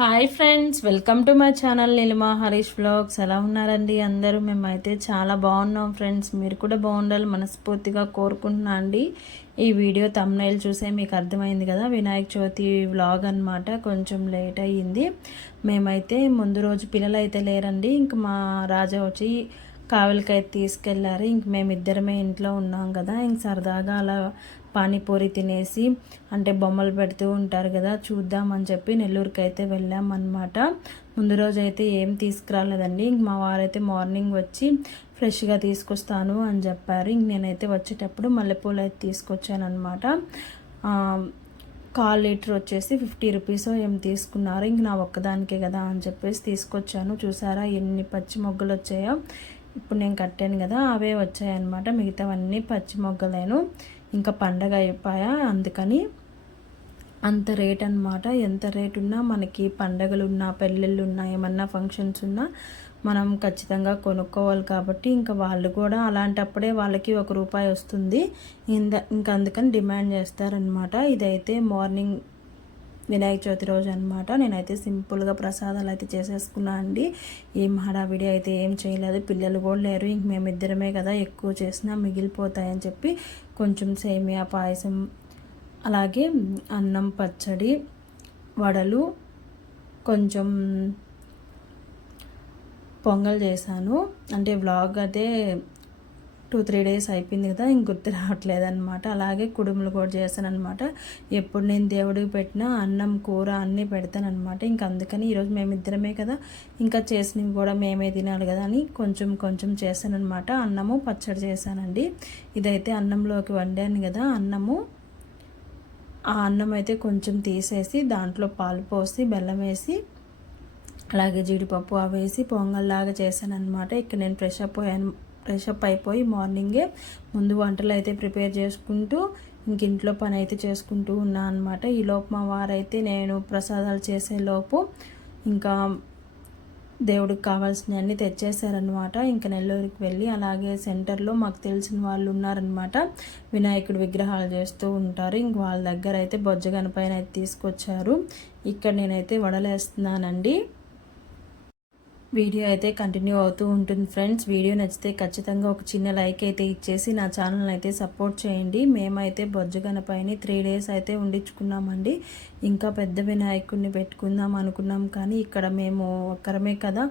Hi friends, welcome to my channel Neelima Harish vlogs. ఎలా ఉన్నారండి అందరూ? మేమైతే చాలా బాగున్నాం ఫ్రెండ్స్. మీరు కూడా బాగుండాలి మనస్ఫూర్తిగా కోరుకుంటున్నా అండి. ఈ వీడియో థంబ్నెయిల్ చూసే మీకు అర్థమైంది కదా, వినాయక చవితి వ్లాగ్ అనమాట. కొంచెం లేట్ అయ్యింది. మేమైతే ముందు రోజు పిల్లలు అయితే లేరండి, ఇంక మా రాజా వచ్చి కావలికైతే తీసుకెళ్లారు. ఇంక మేమిద్దరమే ఇంట్లో ఉన్నాం కదా, ఇంక సరదాగా అలా పానీపూరి తినేసి, అంటే బొమ్మలు పెడుతూ ఉంటారు కదా, చూద్దామని చెప్పి నెల్లూరుకి అయితే వెళ్ళామన్నమాట. ముందు రోజు అయితే ఏం తీసుకురాలేదండి. ఇంక మా వారైతే మార్నింగ్ వచ్చి ఫ్రెష్గా తీసుకొస్తాను అని చెప్పారు. ఇంక నేనైతే వచ్చేటప్పుడు మల్లెపూలు అయితే తీసుకొచ్చాను అనమాట. 1/4 లీటర్ వచ్చేసి 50 రూపీస్ ఏం తీసుకున్నారు. ఇంక నా ఒక్కదానికే కదా అని చెప్పేసి తీసుకొచ్చాను. చూసారా ఎన్ని పచ్చి మొగ్గలు వచ్చాయో. ఇప్పుడు నేను కట్టాను కదా, అవే వచ్చాయన్నమాట. మిగతావన్నీ పచ్చి మొగ్గలేను. ఇంకా పండగ అయిపోయా, అందుకని అంత రేట్ అనమాట. ఎంత రేట్ ఉన్నా మనకి పండగలు ఉన్నా, పెళ్ళిళ్ళు ఉన్నా, ఏమన్నా ఫంక్షన్స్ ఉన్నా మనం ఖచ్చితంగా కొనుక్కోవాలి. కాబట్టి ఇంకా వాళ్ళు కూడా అలాంటప్పుడే వాళ్ళకి ₹1 వస్తుంది. ఇంకా అందుకని డిమాండ్ చేస్తారనమాట. ఇదైతే మార్నింగ్ వినాయక చవితి రోజు అనమాట. నేనైతే సింపుల్గా ప్రసాదాలు అయితే చేసేసుకున్నా అండి. ఏం హడావిడి అయితే ఏం చేయలేదు. పిల్లలు కూడా లేరు, ఇంక మేమిద్దరమే కదా, ఎక్కువ చేసినా మిగిలిపోతాయని చెప్పి కొంచెం సేమియా పాయసం, అలాగే అన్నం, పచ్చడి, వడలు, కొంచెం పొంగల్ చేశాను. అంటే వ్లాగ్ అయితే 2-3 డేస్ అయిపోయింది కదా, ఇంక గుర్తు రావట్లేదు అనమాట. అలాగే కుడుములు కూడా చేశాను అనమాట. ఎప్పుడు నేను దేవుడికి పెట్టినా అన్నం, కూర అన్నీ పెడతానమాట. ఇంక అందుకని ఈరోజు మేమిద్దరమే కదా, ఇంకా చేసినవి కూడా మేమే తినాలి కదా అని కొంచెం కొంచెం చేశానమాట. అన్నము, పచ్చడి చేశానండి. ఇదైతే అన్నంలోకి వండాను కదా అన్నము. ఆ అన్నం అయితే కొంచెం తీసేసి దాంట్లో పాలు పోసి, బెల్లం వేసి, అలాగే జీడిపప్పు అవేసి పొంగల్లాగా చేశాను అనమాట. ఇక్కడ నేను ఫ్రెష్ అప్ అయిపోయి మార్నింగే ముందు వంటలు అయితే ప్రిపేర్ చేసుకుంటూ ఇంక ఇంట్లో పని అయితే చేసుకుంటూ ఉన్నా అనమాట. ఈలోపు మా వారైతే నేను ప్రసాదాలు చేసేలోపు ఇంకా దేవుడికి కావాల్సినవన్నీ తెచ్చేసారనమాట. ఇంకా నెల్లూరుకి వెళ్ళి, అలాగే సెంటర్లో మాకు తెలిసిన వాళ్ళు ఉన్నారనమాట, వినాయకుడు విగ్రహాలు చేస్తూ ఉంటారు. ఇంక వాళ్ళ దగ్గర అయితే బొజ్జగనపైన అయితే తీసుకొచ్చారు. ఇక్కడ నేనైతే వడలేస్తున్నానండి. వీడియో అయితే కంటిన్యూ అవుతూ ఉంటుంది ఫ్రెండ్స్. వీడియో నచ్చితే ఖచ్చితంగా ఒక చిన్న లైక్ అయితే ఇచ్చేసి నా ఛానల్ అయితే సపోర్ట్ చేయండి. మేమైతే బొజ్జగనపైన 3 డేస్ అయితే ఉండించుకున్నామండి. ఇంకా పెద్ద వినాయకుడిని పెట్టుకుందాం అనుకున్నాం, కానీ ఇక్కడ మేము ఒక్కరమే కదా,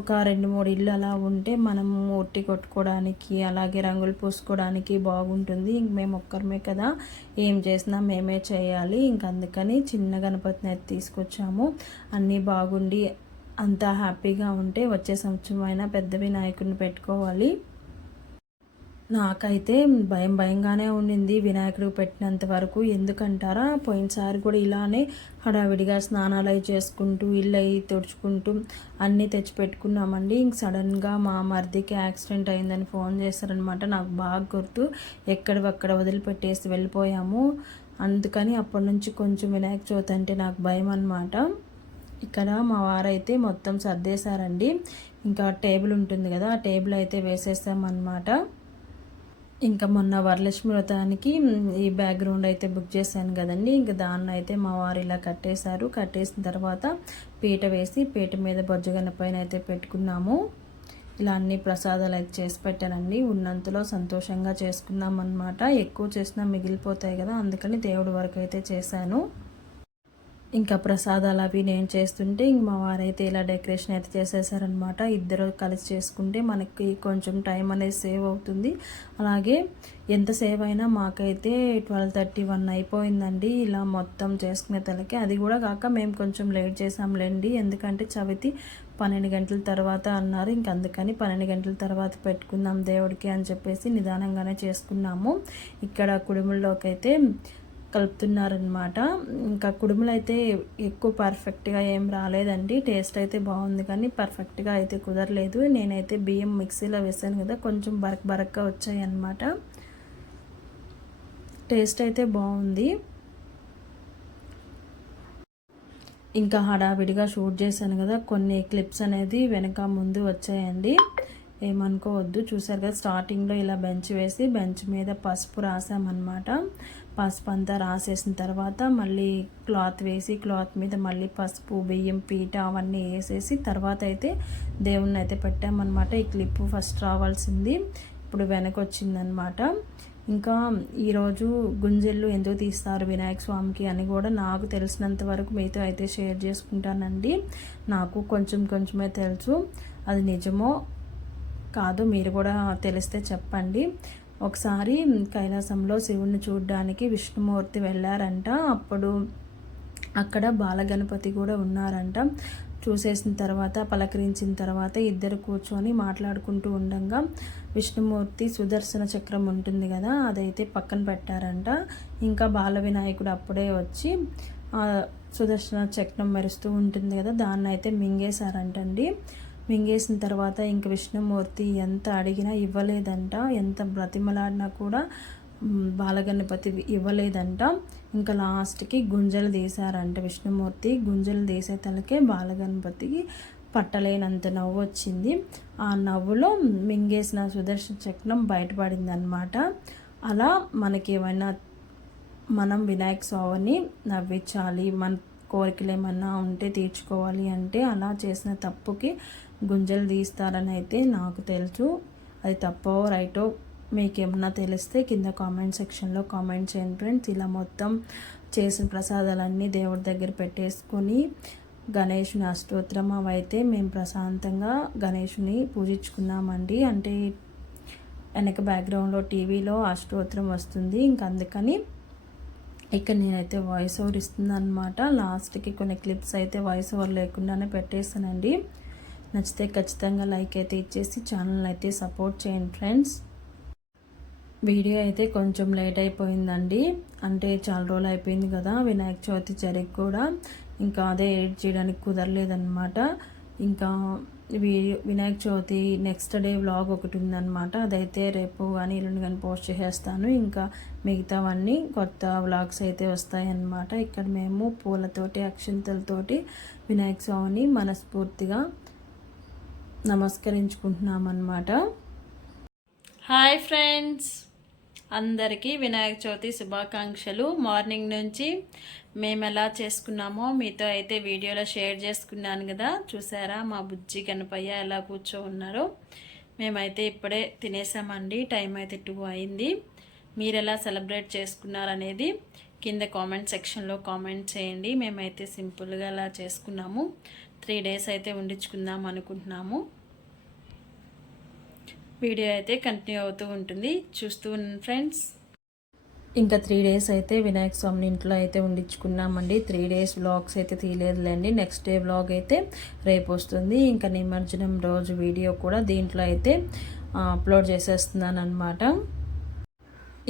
ఒక 2-3 ఇల్లు అలా ఉంటే మనము ఒట్టి కొట్టుకోవడానికి, అలాగే రంగులు పూసుకోవడానికి బాగుంటుంది. ఇంక మేము ఒక్కరమే కదా, ఏం చేసినా మేమే చేయాలి. ఇంక అందుకని చిన్న గణపతిని అయితే తీసుకొచ్చాము. అన్నీ బాగుండి అంతా హ్యాపీగా ఉంటే వచ్చే సంవత్సరం అయినా పెద్ద వినాయకుడిని పెట్టుకోవాలి. నాకైతే భయంగానే ఉండింది వినాయకుడు పెట్టినంత వరకు. ఎందుకంటారా, పోయినసారి కూడా ఇలానే హడావిడిగా స్నానాలు అవి చేసుకుంటూ, ఇల్లు అవి తుడుచుకుంటూ అన్నీ తెచ్చిపెట్టుకున్నామండి. ఇంక సడన్గా మా మరిదికి యాక్సిడెంట్ అయిందని ఫోన్ చేశారనమాట. నాకు బాగా గుర్తు. ఎక్కడవక్కడ వదిలిపెట్టేసి వెళ్ళిపోయాము. అందుకని అప్పటి నుంచి కొంచెం వినాయక చవితి అంటే నాకు భయం అనమాట. ఇక్కడ మా వారైతే మొత్తం సర్దేశారండి. ఇంకా టేబుల్ ఉంటుంది కదా, ఆ టేబుల్ అయితే వేసేసామన్నమాట. ఇంకా మొన్న వరలక్ష్మి వ్రతానికి ఈ బ్యాక్గ్రౌండ్ అయితే బుక్ చేశాను కదండి, ఇంకా దాన్ని అయితే మా వారు ఇలా కట్టేశారు. కట్టేసిన తర్వాత పీట వేసి, పీట మీద బొజ్జగన్న పైన అయితే పెట్టుకున్నాము. ఇలా అన్ని ప్రసాదాలు అయితే చేసి పెట్టానండి. ఉన్నంతలో సంతోషంగా చేసుకున్నాం అన్నమాట. ఎక్కువ చేసినా మిగిలిపోతాయి కదా, అందుకని దేవుడి వరకు అయితే చేశాను. ఇంకా ప్రసాదాలు అవి నేను చేస్తుంటే ఇంక మా వారైతే ఇలా డెకరేషన్ అయితే చేసేసారనమాట. ఇద్దరు కలిసి చేసుకుంటే మనకి కొంచెం టైం అనేది సేవ్ అవుతుంది. అలాగే ఎంత సేవ్ అయినా మాకైతే 12:30-1 అయిపోయిందండి ఇలా మొత్తం చేసుకునే తలకి. అది కూడా కాక మేము కొంచెం లేట్ చేసాంలేండి, ఎందుకంటే చవితి 12 గంటల తర్వాత అన్నారు. ఇంక అందుకని 12 గంటల తర్వాత పెట్టుకుందాం దేవుడికి అని చెప్పేసి నిదానంగానే చేసుకున్నాము. ఇక్కడ కుడుముల్లోకి అయితే కలుపుతున్నారనమాట. ఇంకా కుడుములు అయితే ఎక్కువ పర్ఫెక్ట్గా ఏం రాలేదండి. టేస్ట్ అయితే బాగుంది, కానీ పర్ఫెక్ట్గా అయితే కుదరలేదు. నేనైతే బియ్యం మిక్సీలో వేసాను కదా, కొంచెం బరకగా వచ్చాయి అన్నమాట. టేస్ట్ అయితే బాగుంది. ఇంకా హడావిడిగా షూట్ చేశాను కదా, కొన్ని క్లిప్స్ అనేది వెనక ముందు వచ్చాయండి, ఏమనుకోవద్దు. చూసారు కదా, స్టార్టింగ్లో ఇలా బెంచ్ వేసి బెంచ్ మీద పసుపు రాసామన్నమాట. పసుపు అంతా రాసేసిన తర్వాత మళ్ళీ క్లాత్ వేసి క్లాత్ మీద మళ్ళీ పసుపు బియ్యం పీట అవన్నీ వేసేసి తర్వాత అయితే దేవుణ్ణి అయితే పెట్టామన్నమాట. ఈ క్లిప్ ఫస్ట్ రావాల్సింది ఇప్పుడు వెనక వచ్చిందనమాట. ఇంకా ఈరోజు గుంజెళ్ళు ఎందుకు తీస్తారు వినాయక స్వామికి అని కూడా నాకు తెలిసినంత వరకు మీతో అయితే షేర్ చేసుకుంటానండి. నాకు కొంచెమే తెలుసు, అది నిజమో కాదు మీరు కూడా తెలిస్తే చెప్పండి. ఒకసారి కైలాసంలో శివుణ్ణి చూడడానికి విష్ణుమూర్తి వెళ్ళారంట. అప్పుడు అక్కడ బాలగణపతి కూడా ఉన్నారంట. చూసేసిన తర్వాత పలకరించిన తర్వాత ఇద్దరు కూర్చొని మాట్లాడుకుంటూ ఉండగా విష్ణుమూర్తి సుదర్శన చక్రం ఉంటుంది కదా, అదైతే పక్కన పెట్టారంట. ఇంకా బాల వినాయకుడు అప్పుడే వచ్చి సుదర్శన చక్రం మెరుస్తూ ఉంటుంది కదా, దాన్ని అయితే మింగేశారంటండి. మింగేసిన తర్వాత ఇంక విష్ణుమూర్తి ఎంత అడిగినా ఇవ్వలేదంట, ఎంత బ్రతిమలాడినా కూడా బాలగణపతి ఇవ్వలేదంట. ఇంకా లాస్ట్కి గుంజలు తీశారంట విష్ణుమూర్తి. గుంజలు తీసే తలకే బాలగణపతికి పట్టలేనంత నవ్వు వచ్చింది. ఆ నవ్వులో మింగేసిన సుదర్శన చక్రం బయటపడింది అనమాట. అలా మనకి ఏమైనా మనం వినాయక స్వామిని నవ్వించాలి, మన కోరికలు ఏమన్నా ఉంటే తీర్చుకోవాలి అంటే అలా చేసిన తప్పుకి గుంజలు తీస్తారని అయితే నాకు తెలుసు. అది తప్పో రైటో మీకేమన్నా తెలిస్తే కింద కామెంట్ సెక్షన్లో కామెంట్ చేయండి ఫ్రెండ్స్. ఇలా మొత్తం చేసిన ప్రసాదాలన్నీ దేవుడి దగ్గర పెట్టేసుకొని గణేషుని అష్టోత్తరం అవైతే మేము ప్రశాంతంగా గణేషుని పూజించుకున్నామండి. అంటే వెనక బ్యాక్గ్రౌండ్లో టీవీలో అష్టోత్తరం వస్తుంది, ఇంకా అందుకని ఇక్కడ నేనైతే వాయిస్ ఓవర్ ఇస్తున్నాను అనమాట. లాస్ట్కి కొన్ని క్లిప్స్ అయితే వాయిస్ ఓవర్ లేకుండానే పెట్టేస్తానండి. నచ్చితే ఖచ్చితంగా లైక్ అయితే ఇచ్చేసి ఛానల్ అయితే సపోర్ట్ చేయండి ఫ్రెండ్స్. వీడియో అయితే కొంచెం లేట్ అయిపోయిందండి, అంటే చాలా రోజులు అయిపోయింది కదా వినాయక చవితి జరిగి కూడా, ఇంకా అదే ఎడిట్ చేయడానికి కుదరలేదన్నమాట. ఇంకా Vinayaka Chavithi next day vlog ఒకటి ఉందన్నమాట, అదైతే రేపు కానీ ఎల్లుండి కానీ పోస్ట్ చేసేస్తాను. ఇంకా మిగతావన్నీ కొత్త వ్లాగ్స్ అయితే వస్తాయన్నమాట. ఇక్కడ మేము పూలతోటి అక్షంతలతోటి వినాయక స్వామిని మనస్ఫూర్తిగా నమస్కరించుకుంటున్నామన్నమాట. హాయ్ ఫ్రెండ్స్, అందరికీ వినాయక చవితి శుభాకాంక్షలు. మార్నింగ్ నుంచి మేము ఎలా చేసుకున్నామో మీతో అయితే వీడియోలో షేర్ చేసుకున్నాను కదా, చూసారా మా బుజ్జి గణపయ్య ఎలా కూర్చో ఉన్నారో. మేమైతే ఇప్పుడే తినేసామండి, టైం అయితే 2 అయింది. మీరు ఎలా సెలబ్రేట్ చేసుకున్నారనేది కింద కామెంట్ సెక్షన్లో కామెంట్ చేయండి. మేమైతే సింపుల్గా అలా చేసుకున్నాము. 3 days అయితే ఉండించుకుందాం అనుకుంటున్నాము. వీడియో అయితే కంటిన్యూ అవుతూ ఉంటుంది, చూస్తూ ఉండండి ఫ్రెండ్స్. ఇంకా 3 days అయితే వినాయక స్వామిని ఇంట్లో అయితే ఉండించుకున్నామండి. 3 days వ్లాగ్స్ అయితే తీయలేదులేండి. నెక్స్ట్ డే వ్లాగ్ అయితే రేపు వస్తుంది. ఇంకా నిమజ్జనం రోజు వీడియో కూడా దీంట్లో అయితే అప్లోడ్ చేసేస్తున్నాను అనమాట.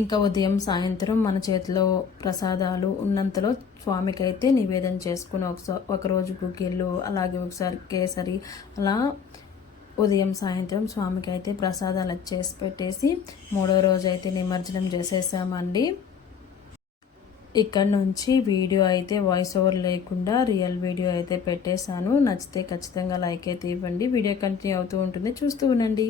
ఇంకా ఉదయం సాయంత్రం మన చేతిలో ప్రసాదాలు ఉన్నంతలో స్వామికి అయితే నివేదన చేసుకుని ఒకరోజు గుగ్గిళ్ళు, అలాగే ఒకసారి కేసరి, అలా ఉదయం సాయంత్రం స్వామికి అయితే ప్రసాదాలు చేసి పెట్టేసి 3వ రోజు అయితే నిమజ్జనం చేసేసామండి. ఇక్కడ నుంచి వీడియో అయితే వాయిస్ ఓవర్ లేకుండా రియల్ వీడియో అయితే పెట్టేశాను. నచ్చితే ఖచ్చితంగా లైక్ అయితే ఇవ్వండి. వీడియో కంటిన్యూ అవుతూ ఉంటుంది, చూస్తూ ఉండండి.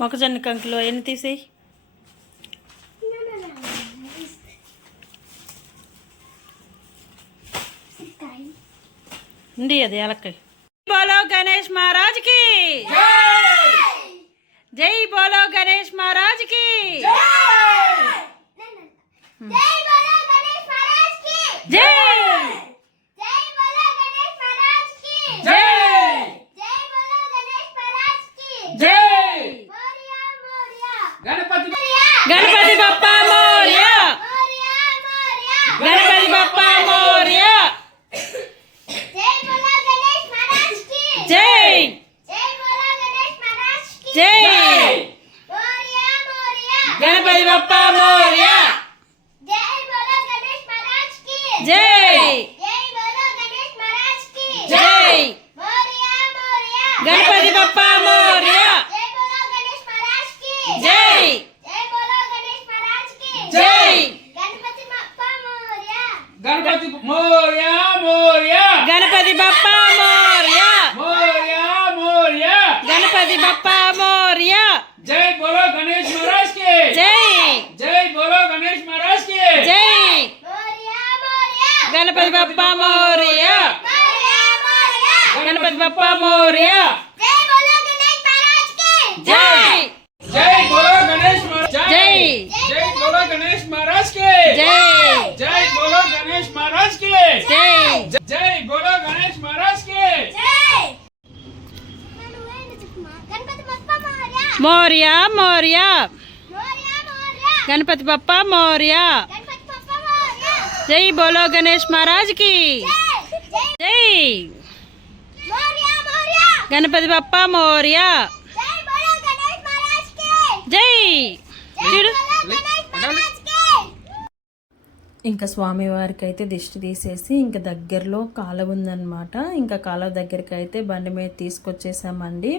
మొక్కజొన్న కంకులు అవన్నీ తీసేయి. ఉంది అది ఎలక్కాయ. బోలో గణేష్ మహారాజ్ కి జై, బోలో గణేష్ మహారాజ్ కి జై. गणपति बप्पा मोरया, गणपति बप्पा मोरया, जय बोलो गणेश బప్పా మోరియా. జై బోలో గణేష్ మహారాజ్ కి జై. జై బోలో గణేష్ మహారాజ్ కి జై. మోరియా మోరియా గణపతి బప్పా మోరియా. జై బోలో గణేష్ మహారాజ్ కి జై. జై బోలో గణేష్ మహారాజ్ కి జై. గణపతి బప్పా మోరియా. గణపతి మోరియా మోరియా గణపతి బప్పా మోరియా. మోరియా మోరియా. గణపతి బప్పా మోరియా. జై బోలో గణేష్ మహారాజ్ కి జై. జై బోలో గణేష్ మహారాజ్ కి జై. మోరియా మోరియా గణపతి బప్పా మోరియా. మోరియా మోరియా గణపతి బప్పా మోరియా. జై బోలో గణేష్ మహారాజ్ కి జై. జై బోలో గణేష్ మహారాజ్ జై. జై బోలో గణేష్ మహారాజ్ కి జై. జై బోలో గణేష్ మహారాజ్ కి జై. జై బోలో గణేష్ మహారాజ్ కి జై గణపతి బప్పా మోరియా. మోరియా మోరియా. మోరియా మోరియా గణపతి బప్పా మోరియా. గణపతి బప్పా మోరియా. జై బోలో గణేష్ మహారాజ్ కి జై జై జై. మోరియా మోరియా గణపతి బప్పా మోరియా. జై బోలో గణేష్ మహారాజ్ కి జై. జై చూడు. బోలో గణేష్ మహారాజ్ కి. ఇంకా స్వామివారికి అయితే దిష్టి తీసేసి ఇంకా దగ్గరలో కాలువ ఉందన్నమాట. ఇంకా కాలువ దగ్గరికి అయితే బండి మీద తీసుకొచ్చేసామండి.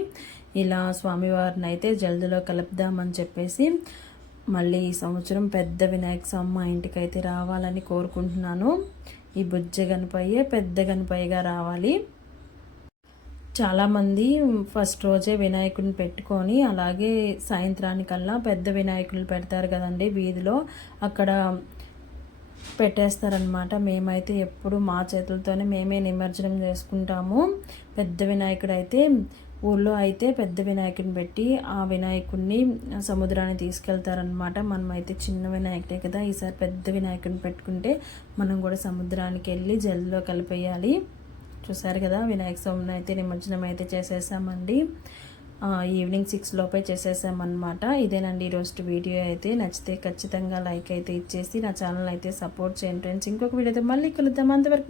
ఇలా స్వామివారిని అయితే జల్దిలో కలుపుదామని చెప్పేసి మళ్ళీ ఈ సంవత్సరం పెద్ద వినాయక స్వామి మా ఇంటికి అయితే రావాలని కోరుకుంటున్నాను. ఈ బుజ్జ గణపయ్యే పెద్ద గణపయ్యగా రావాలి. చాలామంది ఫస్ట్ రోజే వినాయకుడిని పెట్టుకొని అలాగే సాయంత్రానికల్లా పెద్ద వినాయకులు పెడతారు కదండి వీధిలో, అక్కడ పెట్టేస్తారనమాట. మేమైతే ఎప్పుడు మా చేతులతోనే మేమే నిమజ్జనం చేసుకుంటాము. పెద్ద వినాయకుడు అయితే ఊళ్ళో అయితే పెద్ద వినాయకుడిని పెట్టి ఆ వినాయకుడిని సముద్రాన్ని తీసుకెళ్తారనమాట. మనమైతే చిన్న వినాయకుడే కదా, ఈసారి పెద్ద వినాయకుడిని పెట్టుకుంటే మనం కూడా సముద్రానికి వెళ్ళి జల్దిలో కలిపేయాలి. చూసారు కదా వినాయక స్వామిని అయితే నిమజ్జనం అయితే చేసేసామండి. ఈవినింగ్ 6 లోపే చేసేసామన్నమాట. ఇదేనండి ఈరోజు వీడియో అయితే. నచ్చితే ఖచ్చితంగా లైక్ అయితే ఇచ్చేసి నా ఛానల్ అయితే సపోర్ట్ చేయండి ఫ్రెండ్స్. ఇంకొక వీడియోతో మళ్ళీ కలుద్దాం. అంతవరకు